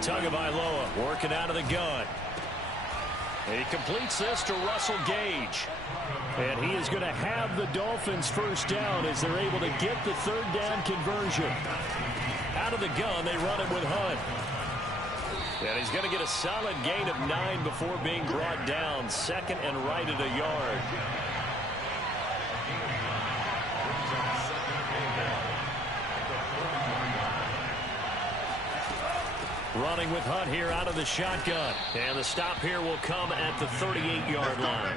Tagovailoa working out of the gun. He completes this to Russell Gage. And he is going to have the Dolphins first down as they're able to get the third down conversion. Out of the gun, they run it with Hunt. And he's going to get a solid gain of 9 before being brought down. Second and right at a yard. Running with Hunt here out of the shotgun. And the stop here will come at the 38-yard line.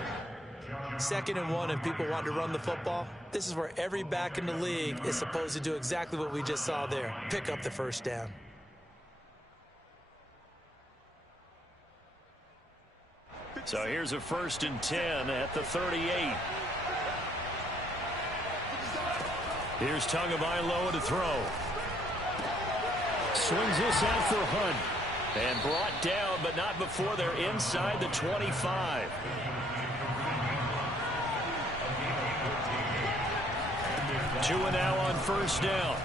2nd and 1 and people want to run the football. This is where every back in the league is supposed to do exactly what we just saw there. Pick up the first down. So here's a 1st and 10 at the 38. Here's Tagovailoa to throw. Swings this out for Hunt. And brought down, but not before they're inside the 25. Tua now on first down.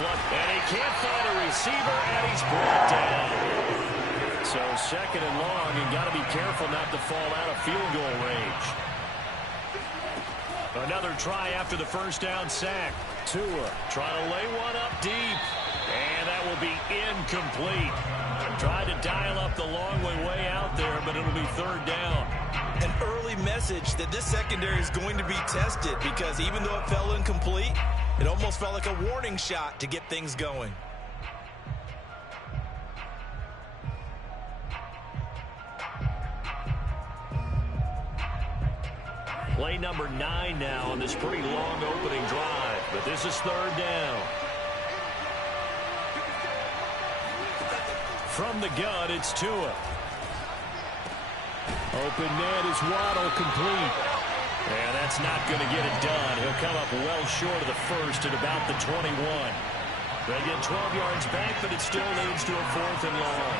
And he can't find a receiver, and he's brought down. So 2nd and long, and got to be careful not to fall out of field goal range. Another try after the first down sack. Tua trying to lay one up deep. And that will be incomplete. Tried to dial up the long way out there, but it'll be third down. An early message that this secondary is going to be tested, because even though it fell incomplete, it almost felt like a warning shot to get things going. Play number 9 now on this pretty long opening drive, but this is third down. From the gun, it's Tua. Open net is Waddle, complete. And that's not going to get it done. He'll come up well short of the first at about the 21. They get 12 yards back, but it still leads to a 4th and long.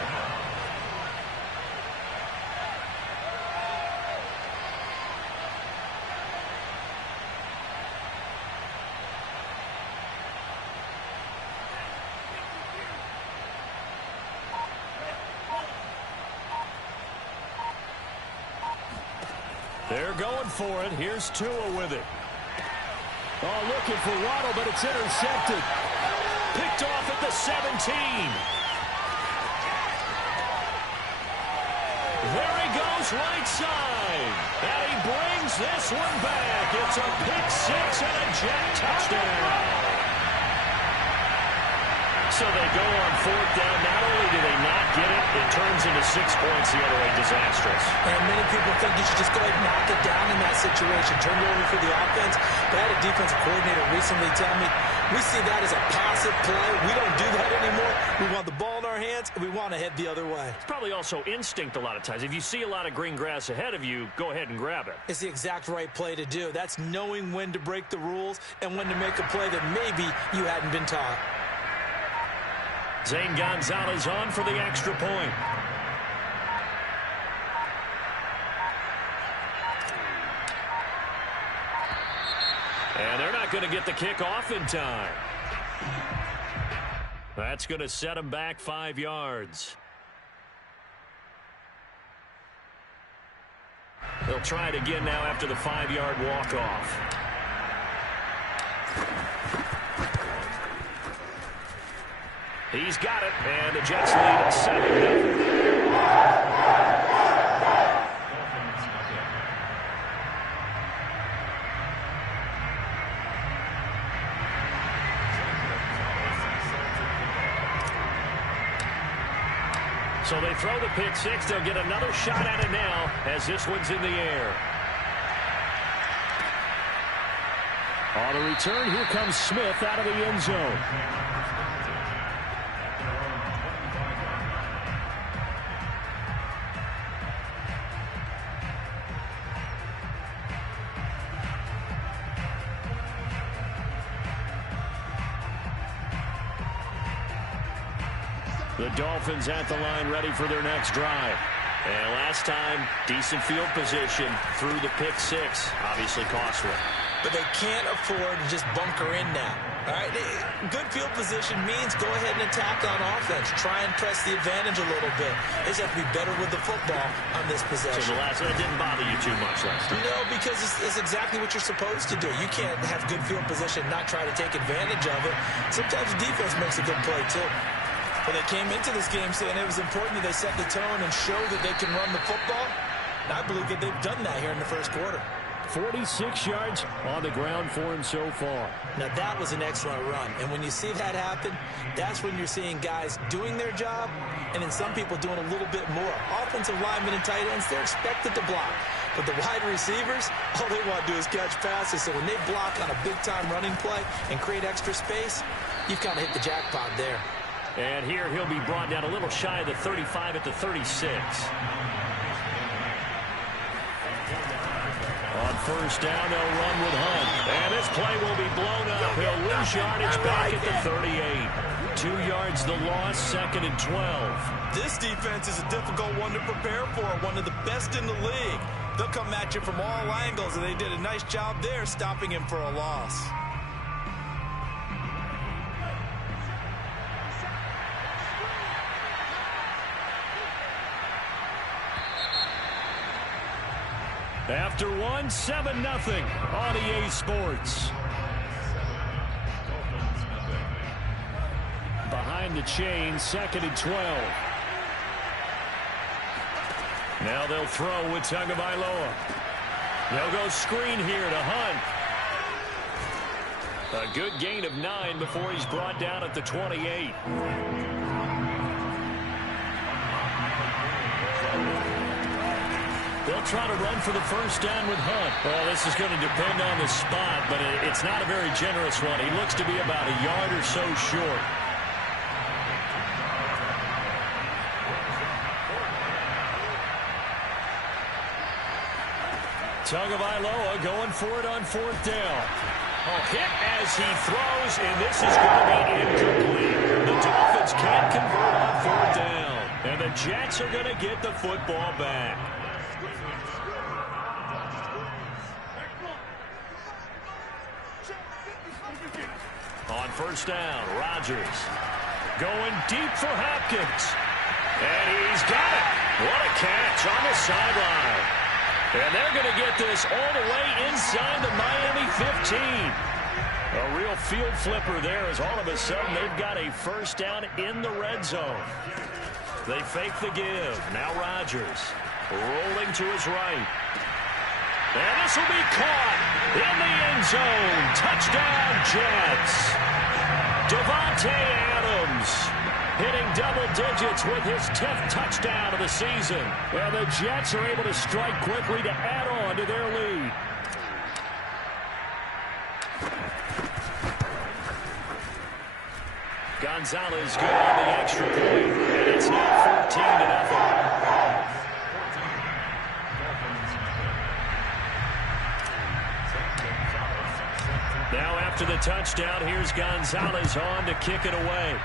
They're going for it. Here's Tua with it. Oh, looking for Waddle, but it's intercepted. Picked off at the 17. There he goes, right side. And he brings this one back. It's a pick 6 and a jet touchdown. So they go on 4th down. Not only do they not get it, it turns into 6 points the other way. Disastrous. And many people think you should just go ahead and knock it down in that situation. Turn it over for the offense. But I had a defensive coordinator recently tell me, we see that as a passive play. We don't do that anymore. We want the ball in our hands, and we want to head the other way. It's probably also instinct a lot of times. If you see a lot of green grass ahead of you, go ahead and grab it. It's the exact right play to do. That's knowing when to break the rules and when to make a play that maybe you hadn't been taught. Zane Gonzalez on for the extra point. And they're not going to get the kick off in time. That's going to set them back 5 yards. They'll try it again now after the 5-yard walk-off. He's got it, and the Jets lead at 7-0. So they throw the pick 6. They'll get another shot at it now as this one's in the air. On the return, here comes Smith out of the end zone. The Dolphins at the line, ready for their next drive. And last time, decent field position through the pick six. Obviously costly. But they can't afford to just bunker in now. All right, good field position means go ahead and attack on offense. Try and press the advantage a little bit. They just have to be better with the football on this possession. So that didn't bother you too much last time? No, because it's exactly what you're supposed to do. You can't have good field position and not try to take advantage of it. Sometimes the defense makes a good play, too. But they came into this game saying it was important that they set the tone and show that they can run the football. And I believe that they've done that here in the first quarter. 46 yards on the ground for him so far. Now, that was an excellent run. And when you see that happen, that's when you're seeing guys doing their job and then some people doing a little bit more. Offensive linemen and tight ends, they're expected to block. But the wide receivers, all they want to do is catch passes. So when they block on a big-time running play and create extra space, you've kind of hit the jackpot there. And here he'll be brought down a little shy of the 35 at the 36. On first down, they'll run with Hunt. And this play will be blown up. He'll lose yardage back at the 38. 2 yards the loss, 2nd and 12. This defense is a difficult one to prepare for, one of the best in the league. They'll come at you from all angles, and they did a nice job there stopping him for a loss. After one, 7-0 on EA Sports. Behind the chain, 2nd and 12. Now they'll throw with Tagovailoa. They'll go screen here to Hunt. A good gain of 9 before he's brought down at the 28. They'll try to run for the first down with Hunt. Well, this is going to depend on the spot, but it's not a very generous one. He looks to be about a yard or so short. Tagovailoa going for it on 4th down. Hit as he throws, and this is going to be incomplete. The Dolphins can't convert on 4th down, and the Jets are going to get the football back. On first down, Rodgers going deep for Hopkins. And he's got it. What a catch on the sideline. And they're going to get this all the way inside the Miami 15. A real field flipper there as all of a sudden they've got a first down in the red zone. They fake the give. Now Rodgers rolling to his right. And this will be caught in the end zone. Touchdown, Jets. Davante Adams hitting double digits with his 10th touchdown of the season. And the Jets are able to strike quickly to add on to their lead. Gonzalez good on the extra point. And it's now 14-0. Now after the touchdown, here's Gonzalez on to kick it away.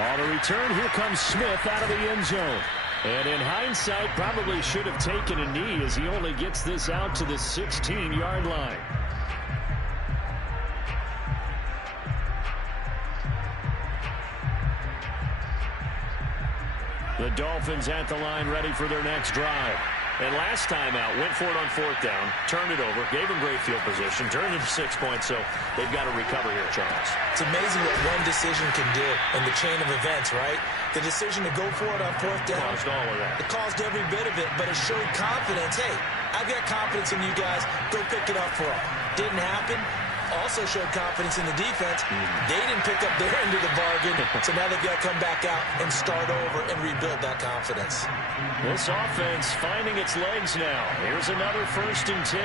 On the return, here comes Smith out of the end zone. And in hindsight, probably should have taken a knee as he only gets this out to the 16-yard line. The Dolphins at the line ready for their next drive. And last time out, went for it on 4th down, turned it over, gave them great field position, turned it to 6 points, so they've got to recover here, Charles. It's amazing what one decision can do in the chain of events, right? The decision to go for it on 4th down. Caused all of that. It caused every bit of it, but it showed confidence. Hey, I've got confidence in you guys. Go pick it up for them. Didn't happen. Also showed confidence in the defense. They didn't pick up their end of the bargain, so now they've got to come back out and start over and rebuild that confidence. This offense finding its legs now. Here's another 1st and 10.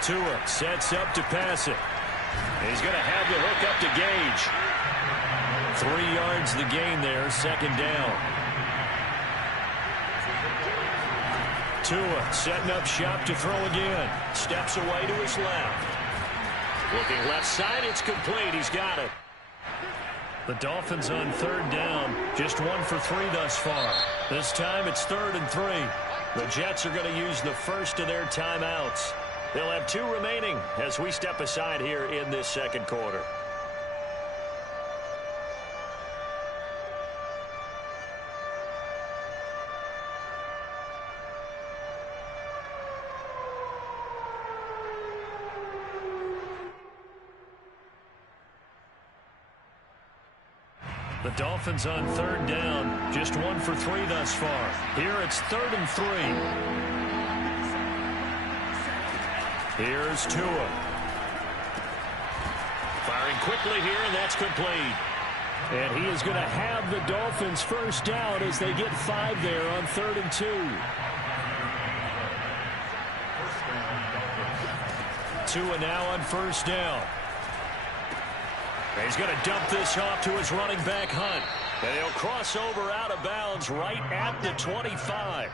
Tua sets up to pass it. He's going to have the hook up to Gage. 3 yards the gain there, 2nd down. Tua setting up shop to throw again. Steps away to his left. Looking left side, it's complete. He's got it. The Dolphins on third down, just 1 for 3 thus far. This time it's 3rd and 3. The Jets are going to use the first of their timeouts. They'll have 2 remaining as we step aside here in this second quarter. The Dolphins on third down, just 1 for 3 thus far. Here it's 3rd and 3. Here's Tua. Firing quickly here, and that's complete. And he is going to have the Dolphins first down as they get 5 there on 3rd and 2. Tua now on first down. He's going to dump this off to his running back, Hunt. And he'll cross over out of bounds right at the 25.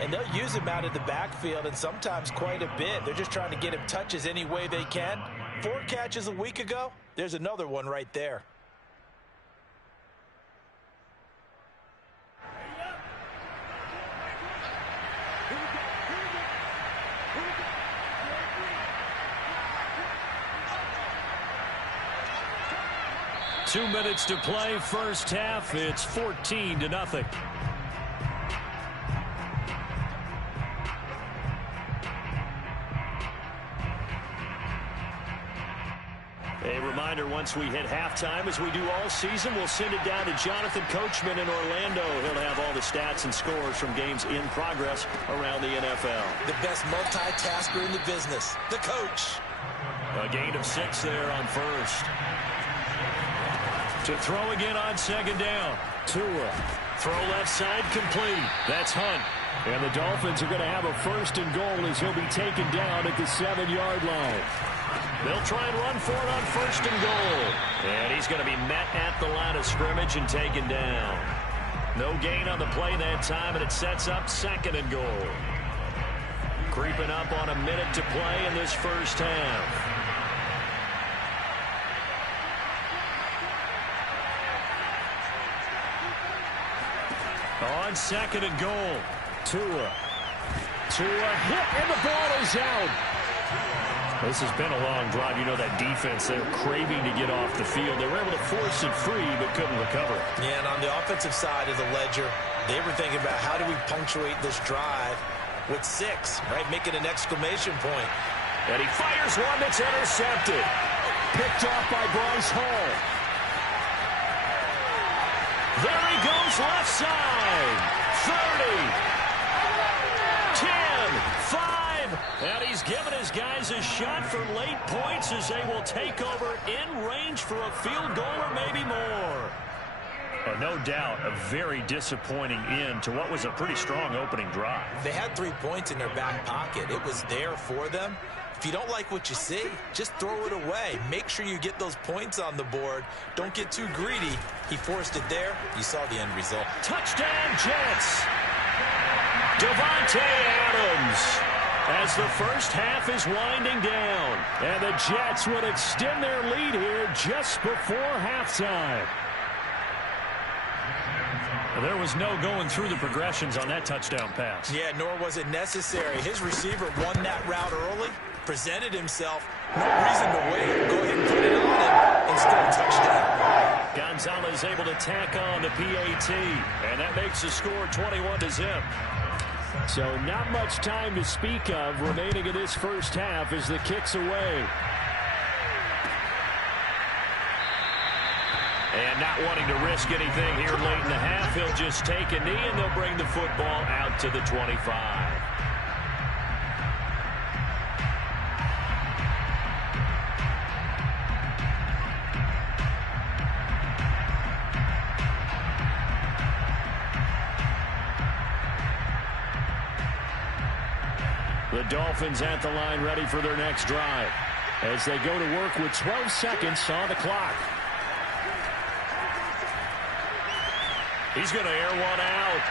And they'll use him out of the backfield, and sometimes quite a bit. They're just trying to get him touches any way they can. 4 catches a week ago. There's another one right there. Two minutes to play, first half. It's 14-0. A reminder, once we hit halftime, as we do all season, we'll send it down to Jonathan Coachman in Orlando. He'll have all the stats and scores from games in progress around the NFL. The best multitasker in the business, the coach. A gain of 6 there on first. To throw again on second down. Tua. Throw left side complete. That's Hunt. And the Dolphins are going to have a 1st and goal as he'll be taken down at the 7-yard line. They'll try and run for it on 1st and goal. And he's going to be met at the line of scrimmage and taken down. No gain on the play that time, and it sets up 2nd and goal. Creeping up on a minute to play in this first half. On 2nd and goal. Tua hit, and the ball is out. This has been a long drive. You know that defense, they're craving to get off the field. They were able to force it free, but couldn't recover. Yeah, and on the offensive side of the ledger, they were thinking about how do we punctuate this drive with 6, right? Making an exclamation point. And he fires one that's intercepted. Picked off by Bryce Hall. There he goes left side. 30. 10. 5. And he's given his guys a shot for late points as they will take over in range for a field goal or maybe more. No doubt a very disappointing end to what was a pretty strong opening drive. They had 3 points in their back pocket. It was there for them. If you don't like what you see, just throw it away. Make sure you get those points on the board. Don't get too greedy. He forced it there. You saw the end result. Touchdown, Jets. Davante Adams. As the first half is winding down. And the Jets would extend their lead here just before halftime. There was no going through the progressions on that touchdown pass. Yeah, nor was it necessary. His receiver won that route early, presented himself. No reason to wait. Go ahead and put it on him and score a touchdown. Gonzalez able to tack on the PAT, and that makes the score 21-0. So not much time to speak of remaining in this first half as the kick's away. And not wanting to risk anything here late in the half, he'll just take a knee and they'll bring the football out to the 25. The Dolphins at the line ready for their next drive as they go to work with 12 seconds on the clock. He's going to air one out.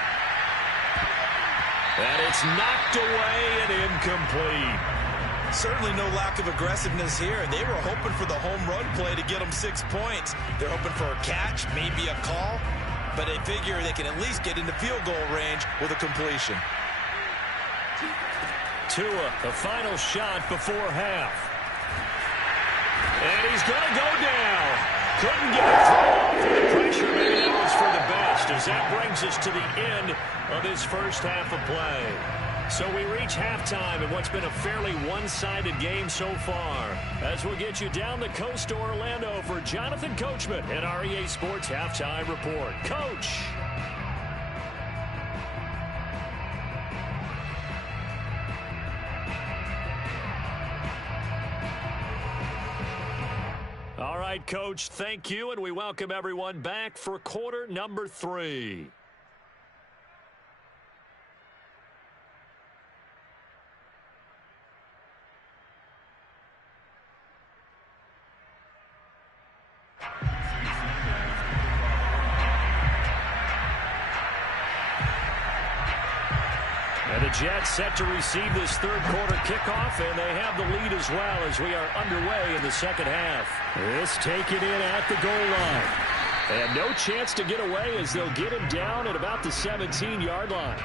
And it's knocked away and incomplete. Certainly no lack of aggressiveness here. They were hoping for the home run play to get them 6 points. They're hoping for a catch, maybe a call, but they figure they can at least get into field goal range with a completion. Tua, the final shot before half. And he's going to go down. Couldn't get a throw off the pressure. Maybe that was for the best, as that brings us to the end of his first half of play. So we reach halftime in what's been a fairly one-sided game so far. As we'll get you down the coast to Orlando for Jonathan Coachman and our EA Sports Halftime Report. Coach! All right, Coach, thank you, and we welcome everyone back for quarter number 3. And the Jets set to receive this third quarter kickoff, and they have the lead as well as we are underway in the second half. This taken in at the goal line. And no chance to get away as they'll get him down at about the 17-yard line.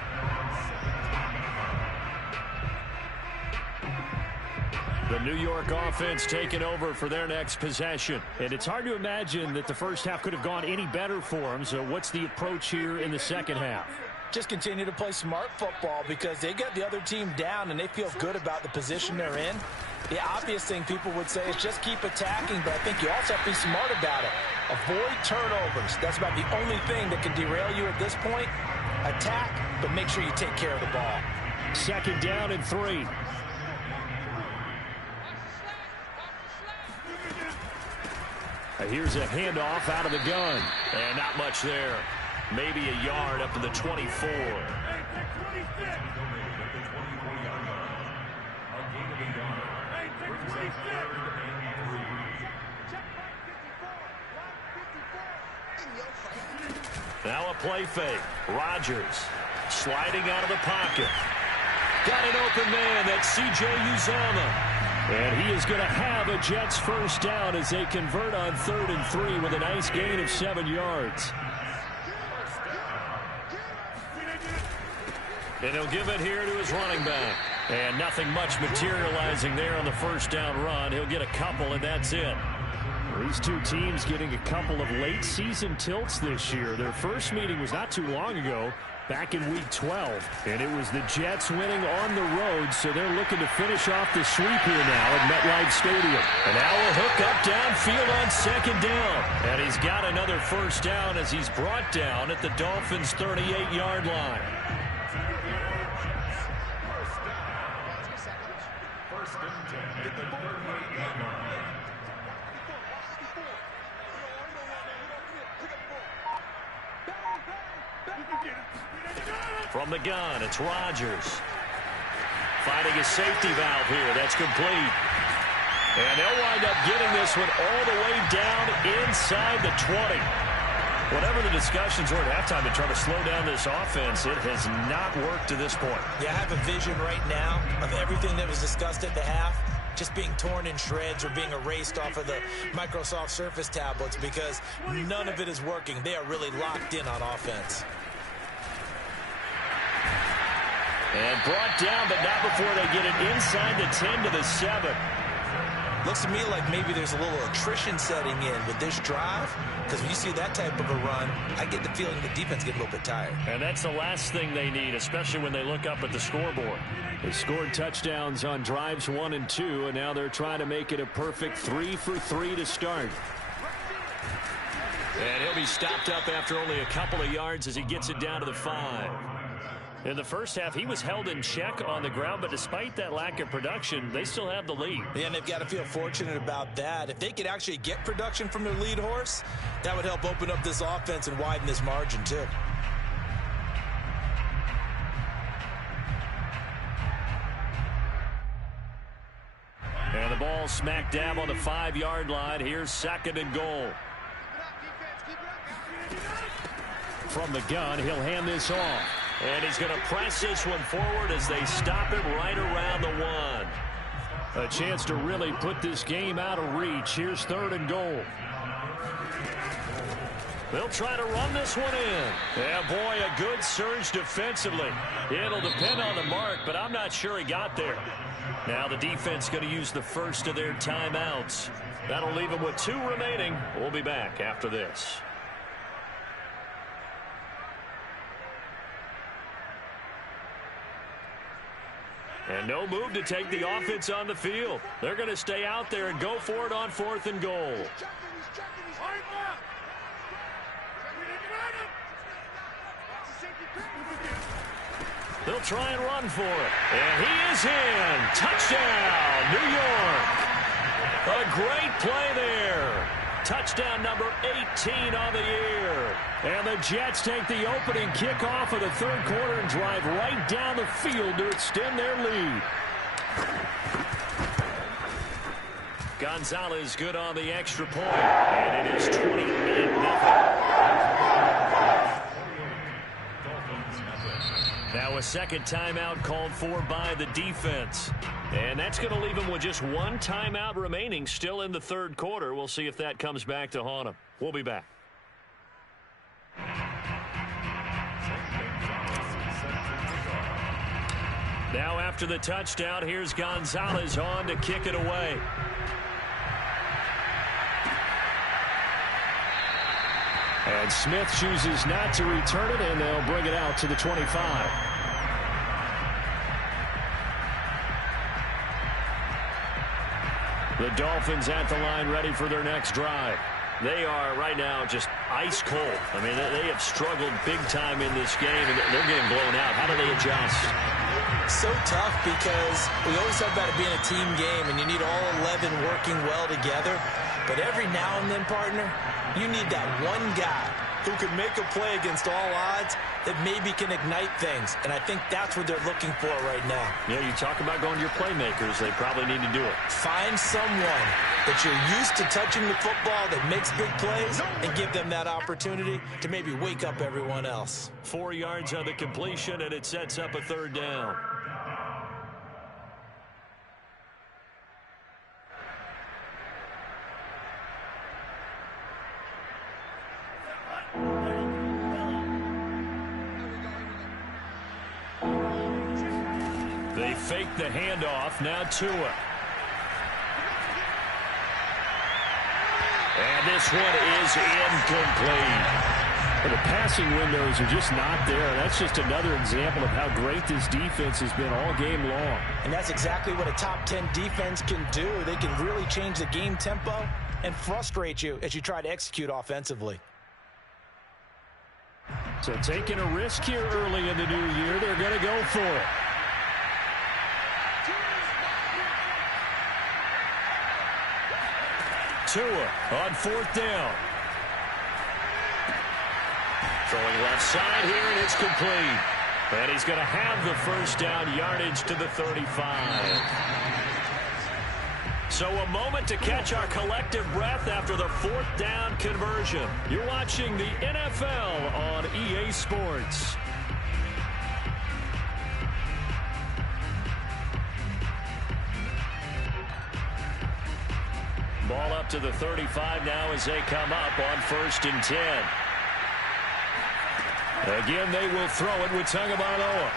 The New York offense taking over for their next possession. And it's hard to imagine that the first half could have gone any better for them. So what's the approach here in the second half? Just continue to play smart football because they get the other team down and they feel good about the position they're in. The obvious thing people would say is just keep attacking, but I think you also have to be smart about it. Avoid turnovers. That's about the only thing that can derail you at this point. Attack, but make sure you take care of the ball. Second down and 3. Here's a handoff out of the gun. And not much there. Maybe a yard up to the 24. Now a play fake. Rodgers sliding out of the pocket. Got an open man. That's C.J. Uzomah. And he is going to have a Jets first down as they convert on 3rd and 3 with a nice gain of 7 yards. And he'll give it here to his running back. And nothing much materializing there on the first down run. He'll get a couple, and that's it. These two teams getting a couple of late season tilts this year. Their first meeting was not too long ago, back in Week 12. And it was the Jets winning on the road, so they're looking to finish off the sweep here now at MetLife Stadium. And now a hook up downfield on second down. And he's got another first down as he's brought down at the Dolphins' 38-yard line. From the gun, it's Rodgers. Finding a safety valve here. That's complete. And they'll wind up getting this one all the way down inside the 20. Whatever the discussions were at halftime to try to slow down this offense, it has not worked to this point. Yeah, I have a vision right now of everything that was discussed at the half just being torn in shreds or being erased off of the Microsoft Surface tablets because none of it is working. They are really locked in on offense. And brought down, but not before they get it inside the 10 to the 7. Looks to me like maybe there's a little attrition setting in with this drive, because when you see that type of a run, I get the feeling the defense get a little bit tired. And that's the last thing they need, especially when they look up at the scoreboard. They scored touchdowns on drives 1 and 2, and now they're trying to make it a perfect 3 for 3 to start. And he'll be stopped up after only a couple of yards as he gets it down to the 5. In the first half, he was held in check on the ground, but despite that lack of production, they still have the lead. Yeah, and they've got to feel fortunate about that. If they could actually get production from their lead horse, that would help open up this offense and widen this margin, too. And the ball smack dab on the 5-yard line. Here's 2nd and goal. From the gun, he'll hand this off. And he's going to press this one forward as they stop it right around the 1. A chance to really put this game out of reach. Here's 3rd and goal. They'll try to run this one in. Yeah, boy, a good surge defensively. It'll depend on the mark, but I'm not sure he got there. Now the defense going to use the first of their timeouts. That'll leave them with 2 remaining. We'll be back after this. And no move to take the offense on the field. They're going to stay out there and go for it on 4th and goal. They'll try and run for it. And he is in. Touchdown, New York. A great play there. Touchdown number 18 on the year. And the Jets take the opening kickoff of the 3rd quarter and drive right down the field to extend their lead. Gonzalez good on the extra point. And it is 28-0. Now a second timeout called for by the defense. And that's going to leave them with just 1 timeout remaining still in the 3rd quarter. We'll see if that comes back to haunt them. We'll be back. Now after the touchdown, here's Gonzalez on to kick it away. And Smith chooses not to return it, and they'll bring it out to the 25. The Dolphins at the line ready for their next drive. They are right now just ice cold. I mean, they have struggled big time in this game, and they're getting blown out. How do they adjust? So tough because we always talk about it being a team game, and you need all 11 working well together. But every now and then, partner, you need that one guy who can make a play against all odds that maybe can ignite things. And I think that's what they're looking for right now. Yeah, you talk about going to your playmakers. They probably need to do it. Find someone that you're used to touching the football that makes big plays and give them that opportunity to maybe wake up everyone else. 4 yards on the completion, and it sets up a 3rd down. They fake the handoff. Now Tua. And this one is incomplete. But the passing windows are just not there. That's just another example of how great this defense has been all game long. And that's exactly what a top 10 defense can do. They can really change the game tempo and frustrate you as you try to execute offensively. So taking a risk here early in the new year, they're going to go for it. Tua on 4th down. Throwing left side here, and it's complete. And he's going to have the 1st down, yardage to the 35. So a moment to catch our collective breath after the 4th down conversion. You're watching the NFL on EA Sports. Ball up to the 35 now as they come up on 1st and 10. Again, they will throw it with Tagovailoa.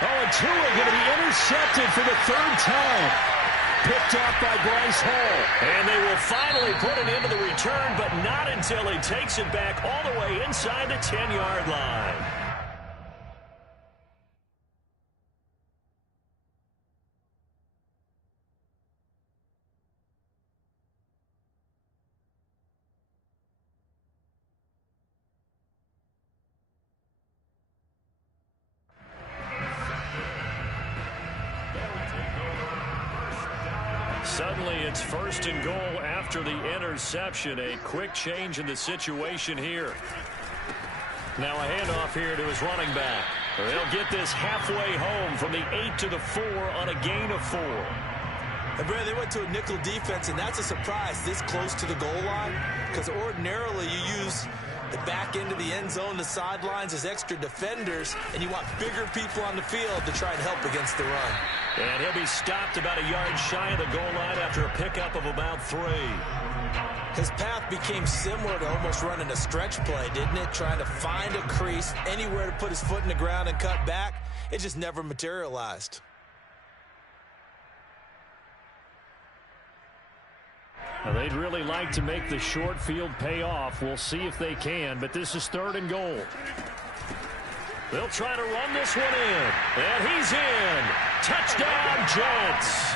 Oh, and Tua going to be intercepted for the 3rd time. Picked up by Bryce Hall. And they will finally put it into the return, but not until he takes it back all the way inside the 10-yard line. Suddenly it's 1st and goal after the interception. A quick change in the situation here. Now a handoff here to his running back. They'll get this halfway home from the 8 to the 4 on a gain of 4. And Brad, they went to a nickel defense, and that's a surprise this close to the goal line, because ordinarily you use the back end of the end zone, the sidelines as extra defenders, and you want bigger people on the field to try and help against the run. And he'll be stopped about a yard shy of the goal line after a pickup of about 3. His path became similar to almost running a stretch play, didn't it? Trying to find a crease, anywhere to put his foot in the ground and cut back. It just never materialized. Now, they'd really like to make the short field pay off. We'll see if they can, but this is 3rd and goal. They'll try to run this one in, and he's in. Touchdown, Jets.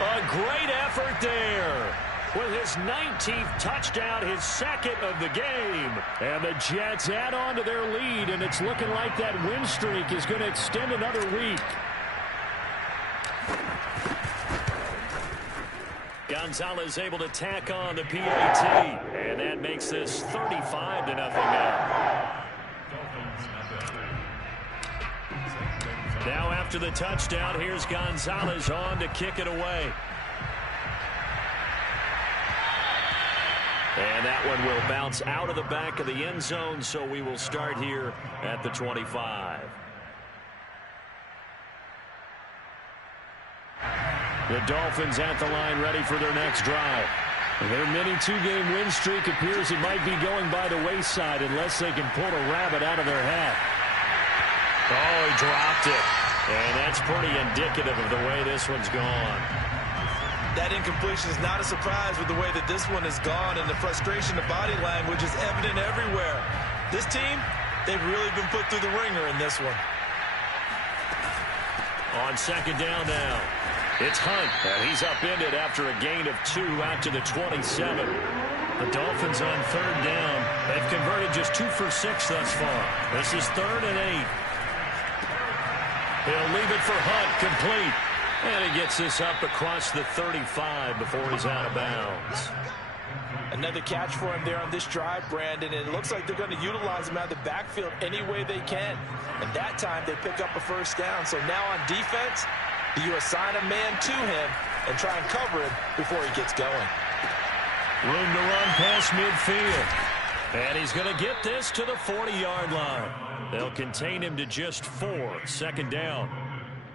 A great effort there. With his 19th touchdown, his 2nd of the game. And the Jets add on to their lead, and it's looking like that win streak is going to extend another week. Gonzalez able to tack on the PAT, and that makes this 35-0 now. Now after the touchdown, here's Gonzalez on to kick it away. And that one will bounce out of the back of the end zone, so we will start here at the 25. The Dolphins at the line ready for their next drive. Their mini 2-game win streak appears it might be going by the wayside unless they can pull a rabbit out of their hat. Oh, he dropped it. And that's pretty indicative of the way this one's gone. That incompletion is not a surprise with the way that this one has gone, and the frustration, the body language is evident everywhere. This team, they've really been put through the ringer in this one. On 2nd down now, it's Hunt, and he's upended after a gain of 2 out to the 27. The Dolphins on 3rd down. They've converted just 2 for 6 thus far. This is 3rd and 8. He'll leave it for Hunt, complete. And he gets this up across the 35 before he's out of bounds. Another catch for him there on this drive, Brandon. And it looks like they're going to utilize him out of the backfield any way they can. And that time they pick up a 1st down. So now on defense, you assign a man to him and try and cover him before he gets going. Room to run past midfield. And he's going to get this to the 40-yard line. They'll contain him to just 4. 2nd down.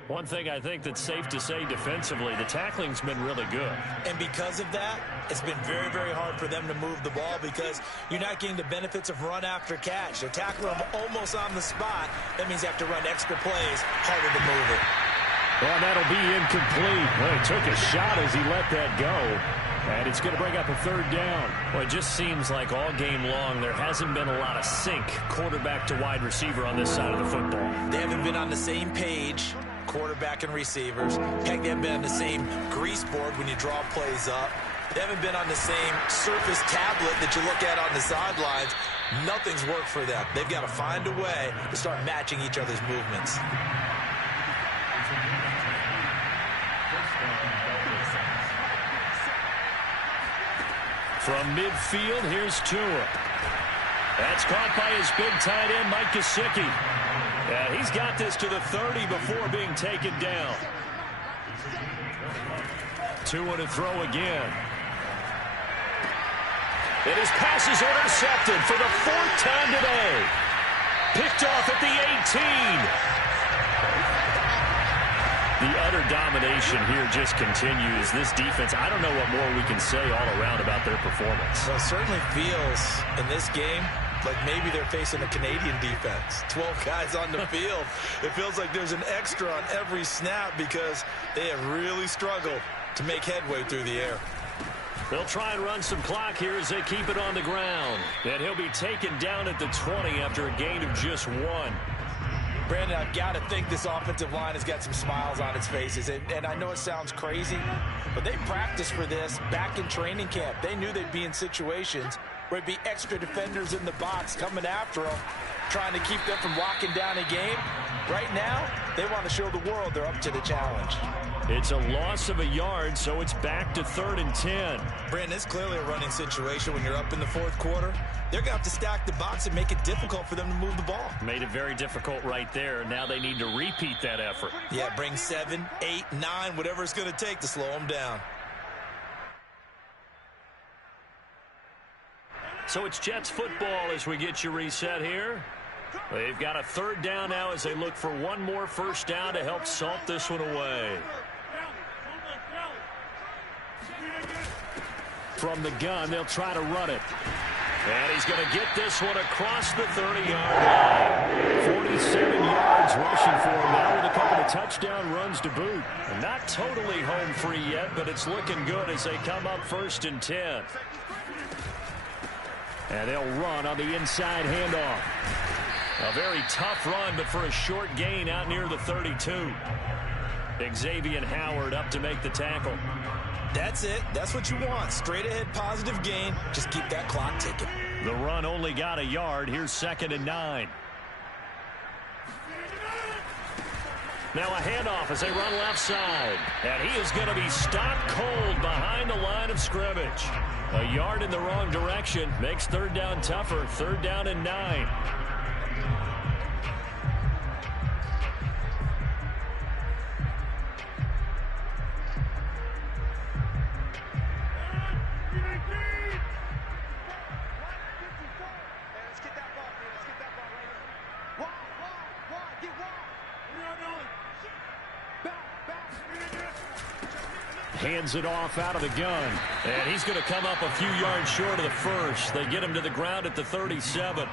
One thing I think that's safe to say defensively, the tackling's been really good. And because of that, it's been very, very hard for them to move the ball because you're not getting the benefits of run after catch. They're tackling them almost on the spot. That means you have to run extra plays, harder to move it. Well, that'll be incomplete. Well, he took a shot as he let that go. And it's going to bring up a 3rd down. Well, it just seems like all game long there hasn't been a lot of sync quarterback to wide receiver on this side of the football. They haven't been on the same page, quarterback and receivers. Heck, they haven't been on the same grease board when you draw plays up. They haven't been on the same surface tablet that you look at on the sidelines. Nothing's worked for them. They've got to find a way to start matching each other's movements. From midfield, here's Tua. That's caught by his big tight end, Mike Gesicki. Yeah, he's got this to the 30 before being taken down. Tua to throw again. And his pass is intercepted for the 4th time today. Picked off at the 18. The utter domination here just continues. This defense, I don't know what more we can say all around about their performance. Well, it certainly feels in this game like maybe they're facing a Canadian defense. 12 guys on the field. It feels like there's an extra on every snap because they have really struggled to make headway through the air. They'll try and run some clock here as they keep it on the ground. And he'll be taken down at the 20 after a gain of just 1. Brandon, I've got to think this offensive line has got some smiles on its faces. And I know it sounds crazy, but they practiced for this back in training camp. They knew they'd be in situations where it'd be extra defenders in the box coming after them, trying to keep them from locking down a game. Right now, they want to show the world they're up to the challenge. It's a loss of a yard, so it's back to 3rd and 10. Brandon, it's clearly a running situation when you're up in the 4th quarter. They're going to have to stack the box and make it difficult for them to move the ball. Made it very difficult right there. Now they need to repeat that effort. Yeah, bring 7, 8, 9, whatever it's going to take to slow them down. So it's Jets football as we get you reset here. They've got a third down now as they look for one more first down to help salt this one away. From the gun, they'll try to run it. And he's going to get this one across the 30-yard line. 47 yards rushing for him now with a couple of touchdown runs to boot. And not totally home free yet, but it's looking good as they come up 1st and 10. And they'll run on the inside handoff. A very tough run, but for a short gain out near the 32. Xavier Howard up to make the tackle. That's it. That's what you want. Straight ahead positive gain. Just keep that clock ticking. The run only got a yard. Here's 2nd and 9. Now a handoff as they run left side. And he is going to be stopped cold behind the line of scrimmage. A yard in the wrong direction makes 3rd down tougher. 3rd down and 9. Hands it off out of the gun. And he's going to come up a few yards short of the first. They get him to the ground at the 37.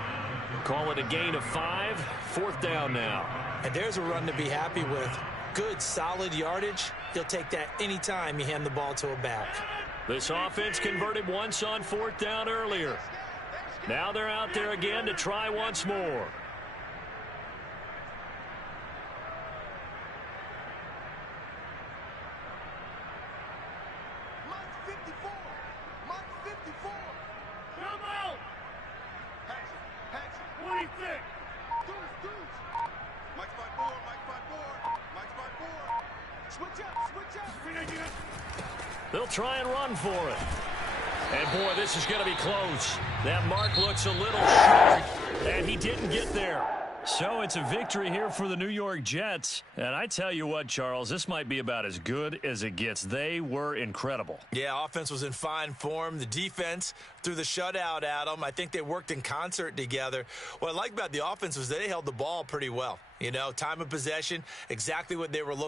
Call it a gain of 5. 4th down now. And there's a run to be happy with. Good, solid yardage. You'll take that anytime you hand the ball to a back. This offense converted once on 4th down earlier. Now they're out there again to try once more. They'll try and run for it. And, boy, this is going to be close. That mark looks a little short, and he didn't get there. So it's a victory here for the New York Jets. And I tell you what, Charles, this might be about as good as it gets. They were incredible. Yeah, offense was in fine form. The defense threw the shutout at them. I think they worked in concert together. What I like about the offense was they held the ball pretty well. You know, time of possession, exactly what they were looking